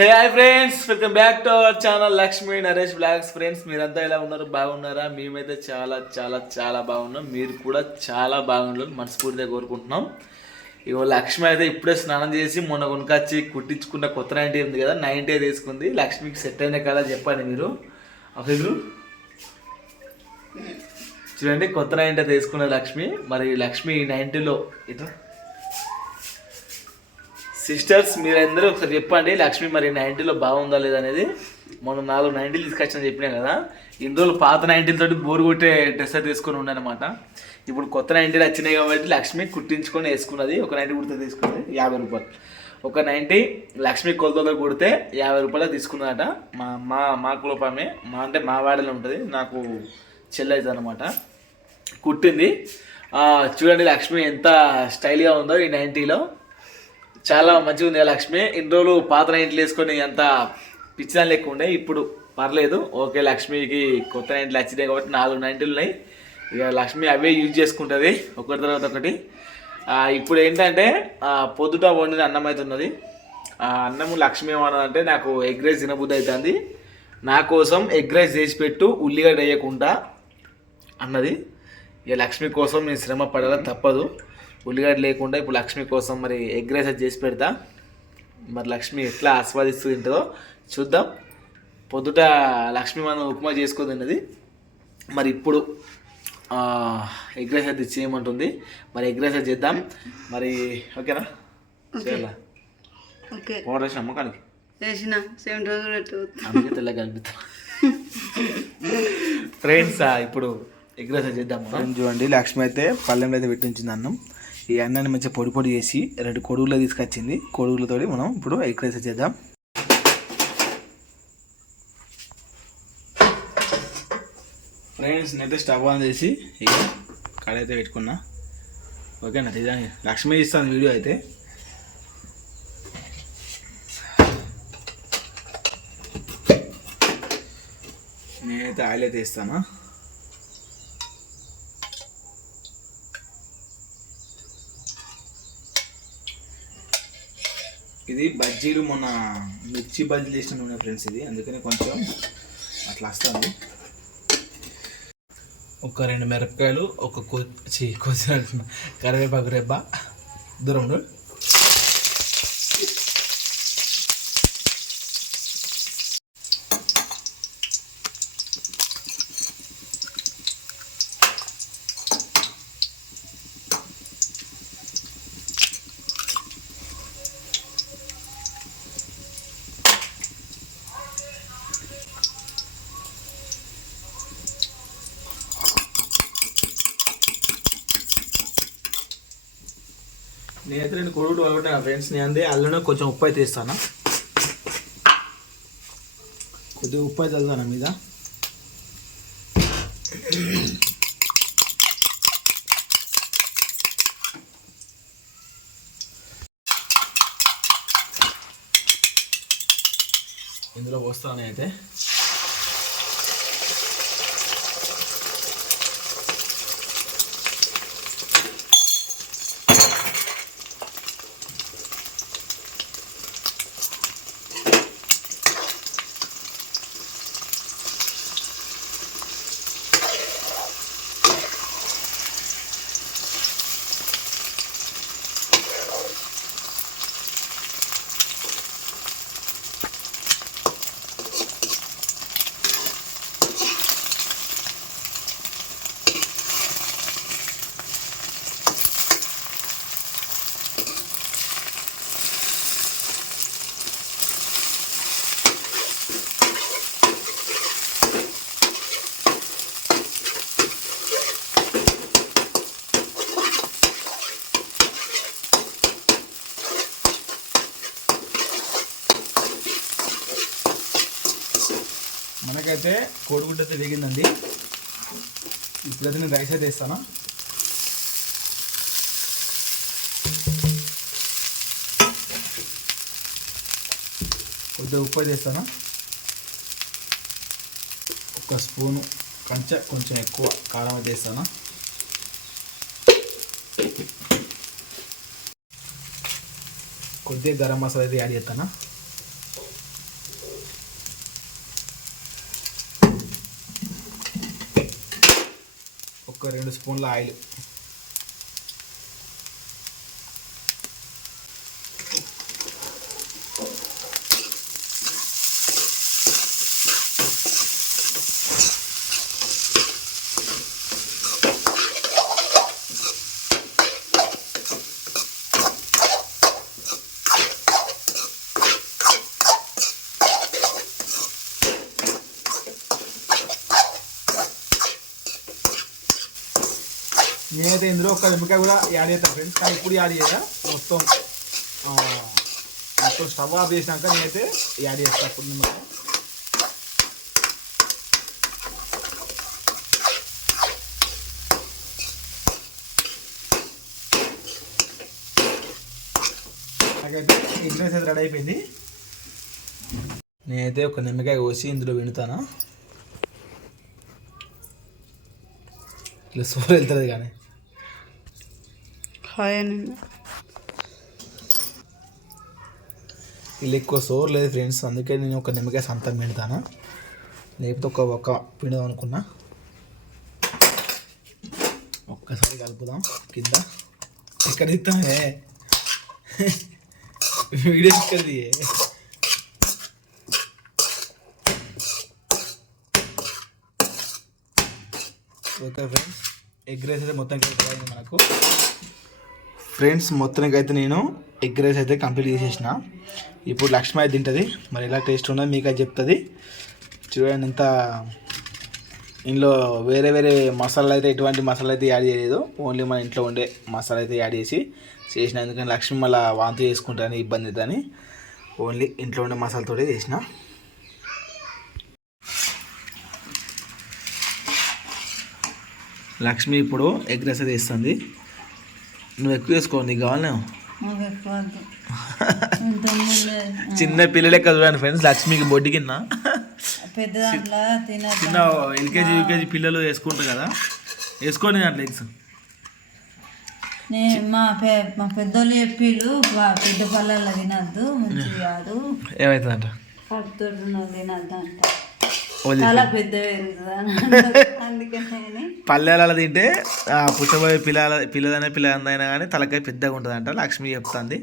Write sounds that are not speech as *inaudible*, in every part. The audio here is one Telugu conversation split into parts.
Hey hi friends welcome back to our channel Lakshmi Naresh vlogs friends మీరంతా ఎలా ఉన్నారు? బాగున్నారా? మేమైతే చాలా చాలా చాలా బాగున్నాం. మీరు కూడా చాలా బాగుండాలి మనస్ఫూర్తిగా కోరుకుంటున్నాం. ఇగో లక్ష్మి అయితే ఇప్పుడే స్నానం చేసి మొన్న కొనుకొచ్చి కుట్టించుకున్న కొత్త నైంటీ ఉంది కదా నైంటీ తీసుకుంది లక్ష్మికి సెట్ అయిన కదా చెప్పండి మీరు. అసలు చూడండి కొత్త నైంటీ తీసుకున్న లక్ష్మి. మరి లక్ష్మి నైంటీలో ఇట్లా సిస్టర్స్ మీరందరూ ఒకసారి చెప్పండి లక్ష్మి మరి నైంటీలో బాగుందా లేదా అనేది. మొన్న నాలుగు నైంటీలు తీసుకొచ్చిన చెప్పినా కదా. ఇన్ని రోజులు పాత నైంటీలతోటి బోరు కొట్టే డ్రెస్ తీసుకొని ఉండనమాట ఇప్పుడు కొత్త నైంటీలు వచ్చినాయి కాబట్టి లక్ష్మి కుట్టించుకొని వేసుకున్నది. ఒక నైంటీ కుడితే తీసుకున్నది యాభై రూపాయలు. ఒక నైంటీ లక్ష్మి కొలతతో కుడితే యాభై రూపాయలు తీసుకున్నదట. మా మా మా కులపామే మా అంటే మా వాడలో ఉంటుంది. నాకు చెల్లైతుంది అనమాట కుట్టింది. చూడండి లక్ష్మి ఎంత స్టైల్గా ఉందో ఈ నైంటీలో చాలా మంచిగా ఉంది లక్ష్మి. ఇన్ని రోజులు పాత నైంట్లు వేసుకొని అంత పిచ్చిన లెక్క ఉండే. ఇప్పుడు పర్లేదు. ఓకే లక్ష్మికి కొత్త నైంట్లు వచ్చినాయి కాబట్టి నాలుగు నైంట్లు ఉన్నాయి. ఇక లక్ష్మి అవే యూజ్ చేసుకుంటుంది. ఒకటి తర్వాత ఒకటి. ఇప్పుడు ఏంటంటే పొద్దుట వండిన అన్నం అవుతున్నది ఆ అన్నము లక్ష్మి ఏమన్నదంటే నాకు ఎగ్ రైస్ తినబుద్ధి అవుతుంది. నా కోసం ఎగ్ రైస్ చేసి పెట్టు ఉల్లిగడ్డ వేయకుండా అన్నది. ఇక లక్ష్మి కోసం నేను శ్రమ పడాల తప్పదు. ఉల్లిగడ్డ లేకుండా ఇప్పుడు లక్ష్మి కోసం మరి ఎగ్ రైస్ అది చేసి పెడతా. మరి లక్ష్మి ఎట్లా ఆస్వాదిస్తూ తింటుందో చూద్దాం. పొద్దుట లక్ష్మి మనం ఉప్మా చేసుకోదన్నది మరి ఇప్పుడు ఆ, ఎగ్ రైస్ అది చేయమంటుంది మరి ఎగ్ రైస్ అది చేద్దాం. మరి ఓకేనా? చేయాలా? ఓకే. పౌడర్ వేసిన అమ్మకానికి వేసిన. సెవెన్ రోజులు అందుకే తెల్లగా కనిపిస్తా. *laughs* ఫ్రెండ్స్ ఇప్పుడు ఎగ్ రైస్ చేద్దాం చూడండి లక్ష్మి అయితే పళ్ళెంలో అయితే పెట్టించింది అన్నం. ఈ అన్నాన్ని మంచిగా పొడి పొడి చేసి రెండు కొడుగులో తీసుకొచ్చింది. కొడుగులతో మనం ఇప్పుడు ఎగ్ రైస్ చేద్దాం. ఫ్రెండ్స్ నేనైతే స్టవ్ ఆన్ చేసి ఇక కడాయి అయితే పెట్టుకున్నా. ఓకేనా ఇది లక్ష్మి ఇస్తాను వీడియో అయితే. నేనైతే ఆయిల్ అయితే ఇస్తాను ఇది బజ్జీలు మొన్న మిర్చి బజ్జీలు చేసిన నూనె ఫ్రెండ్స్ ఇది. అందుకని కొంచెం అట్లా వస్తుంది. ఒక రెండు మిరపకాయలు ఒక కొచ్చి కొద్ది కరివేపాకు రెబ్బ దూరం ఉండు. నేనైతే రెండు కొడుకులు నా ఫ్రెండ్స్ నేను అందే అల్లలో కొంచెం ఉప్పు అయితే ఇస్తాను కొద్దిగా ఉప్పు అయితే చల్లుతాను మీద ఇందులో పోస్తాను అయితే కోడిగుడ్డ అయితే వేగిందండి. ఇప్పుడైతే నేను రైస్ అయితే ఇస్తాను కొద్దిగా ఉప్పు అయితే వేస్తాను. ఒక స్పూను కంచె కొంచెం ఎక్కువ కారం అయితే వేస్తాను. కొద్దిగా గరం మసాలా అయితే యాడ్ చేస్తాను ఒక రెండు స్పూన్ల ఆయిల్ నేనైతే ఇందులో ఒక నిమ్మకాయ కూడా యాడ్ చేస్తాను ఫ్రెండ్స్ కానీ ఇప్పుడు యాడ్ చేయా మొత్తం. మొత్తం స్టవ్ ఆఫ్ చేసినాక నేనైతే యాడ్ చేస్తాను అప్పుడు నిమ్మకాయ. నాకైతే ఎగ్ రైస్ అయితే రెడీ అయిపోయింది. నేనైతే ఒక నిమ్మకాయ కోసి ఇందులో విండుతాను? ఇట్లా సోర్ వెళ్తుంది కానీ. హాయ్ వీళ్ళు ఎక్కువ సోర్ లేదు ఫ్రెండ్స్. అందుకే నేను ఒక నిమ్మకాయ సంతం పిండుతాను? లేకపోతే ఒక ఒక పిండుదాం అనుకున్నా. ఒక్కసారి కలుపుదాం కింద. ఎక్కడ ఇస్తామే వీడియో ఇక్కడిది ఓకే ఫ్రెండ్స్ ఎగ్ రైస్ అయితే మొత్తం కలిపి మనకు. ఫ్రెండ్స్ మొత్తానికి అయితే నేను ఎగ్ రైస్ అయితే కంప్లీట్ చేసేసిన. ఇప్పుడు లక్ష్మి అయితే తింటుంది. మరి ఎలా టేస్ట్ ఉన్నది మీకు అది చెప్తుంది. చూడండి ఇంత ఇందులో వేరే వేరే మసాలా అయితే ఎటువంటి మసాలా అయితే యాడ్ చేయలేదు. ఓన్లీ మన ఇంట్లో ఉండే మసాలా అయితే యాడ్ చేసి చేసిన. ఎందుకంటే లక్ష్మి మళ్ళీ వాంతి చేసుకుంటాను ఇబ్బంది అవుతుందని ఓన్లీ ఇంట్లో ఉండే మసాలాతోటే చేసిన. లక్ష్మి ఇప్పుడు ఎగ్ రైస్ అయితే ఇస్తుంది నువ్వు ఎక్కువ వేసుకో నీకు కావాలి *laughs* చిన్న పిల్లలే చూడండి ఫ్రెండ్స్ లక్ష్మికి బొడ్డి కింద. చిన్న ఎల్కేజీ యూకేజీ పిల్లలు వేసుకుంటారు కదా. వేసుకోండి దాంట్లో ఎగ్స్ నేను మా పె మా పెద్దోళ్ళు చెప్పిళ్ళు పెద్ద పళ్ళల్లో తినద్దు మంచిది కాదు. ఏమవుతుందంట కడుపుతో ఉన్నది తినద్దు అంట చాలా పెద్ద *laughs* పల్లెలలో తింటే పుట్టబోయే పిల్లల పిల్లదైనా పిల్లదైనా కానీ తలకాయ పెద్దగా ఉంటుందంట లక్ష్మి చెప్తుంది.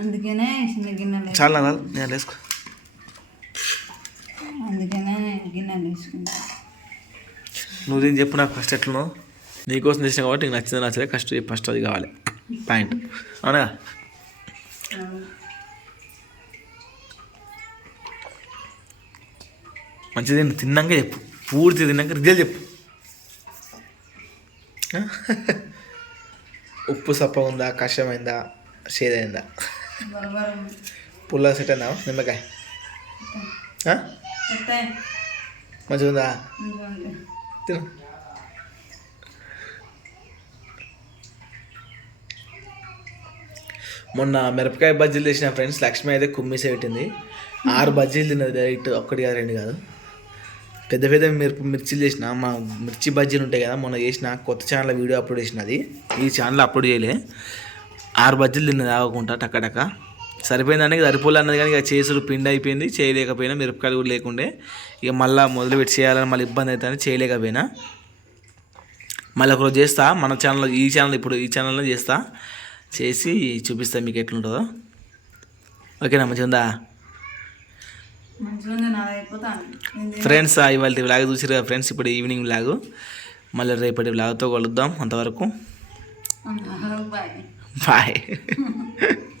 అందుకనే చిన్న చాలా నేను వేసుకో. అందుకనే గిన్నెలు వేసుకుంటాను నువ్వు దీన్ని చెప్పు నాకు ఫస్ట్ ఎట్లనో నీకోసం చేసిన కాబట్టి నీకు నచ్చింది నచ్చలేదు ఫస్ట్ ఫస్ట్ అది కావాలి. పాయింట్ అవునా? మంచిది తిన్నాక చెప్పు. పూర్తి తిన్నాక రిజల్ట్ చెప్పు. ఉప్పు సప్ప ఉందా? కష్టమైందా చేదైందా? పుల్ల సెట్ అయిందా? నిమ్మకాయ? మంచిగా ఉందా తిను. మొన్న మిరపకాయ బజ్జీలు చేసిన ఫ్రెండ్స్ లక్ష్మి అయితే కుమ్మిసే పెట్టింది. ఆరు బజ్జీలు తిన్నది డైరెక్ట్ ఒక్కటి కాదు రెండు కాదు. పెద్ద పెద్ద మిరప మిర్చీలు చేసిన మా మిర్చి బజ్జీలు ఉంటాయి కదా మొన్న చేసిన కొత్త ఛానల్ వీడియో అప్లోడ్ చేసినది ఈ ఛానల్ అప్లోడ్ చేయలే. ఆరు బజ్జీలు తిన్నది ఆగకుండా టక్క సరిపోయిందని సరిపోలే అన్నది కానీ ఇక చేసుడు పిండి అయిపోయింది చేయలేకపోయినా మిరపకాయలు కూడా లేకుండే. ఇక మళ్ళీ మొదలుపెట్టి చేయాలని మళ్ళీ ఇబ్బంది అవుతుందని చేయలేకపోయినా. మళ్ళీ ఒకరోజు చేస్తా మన ఛానల్లో ఈ ఛానల్ ఇప్పుడు ఈ ఛానల్లో చేస్తా. చేసి చూపిస్తా మీకు ఎట్లుంటుందో. ఓకేనా మంచిగా ఉందా మంచిగా ఉంది నాది అయిపోతాను ఇది ఫ్రెండ్స్ ఇవాళ వ్లాగ్ చూసారు కదా ఫ్రెండ్స్ ఇప్పుడు ఈవినింగ్ వ్లాగ్ మళ్ళీ రేపటి వ్లాగ్తో కలుద్దాం అంతవరకు. బాయ్. బాయ్. *laughs*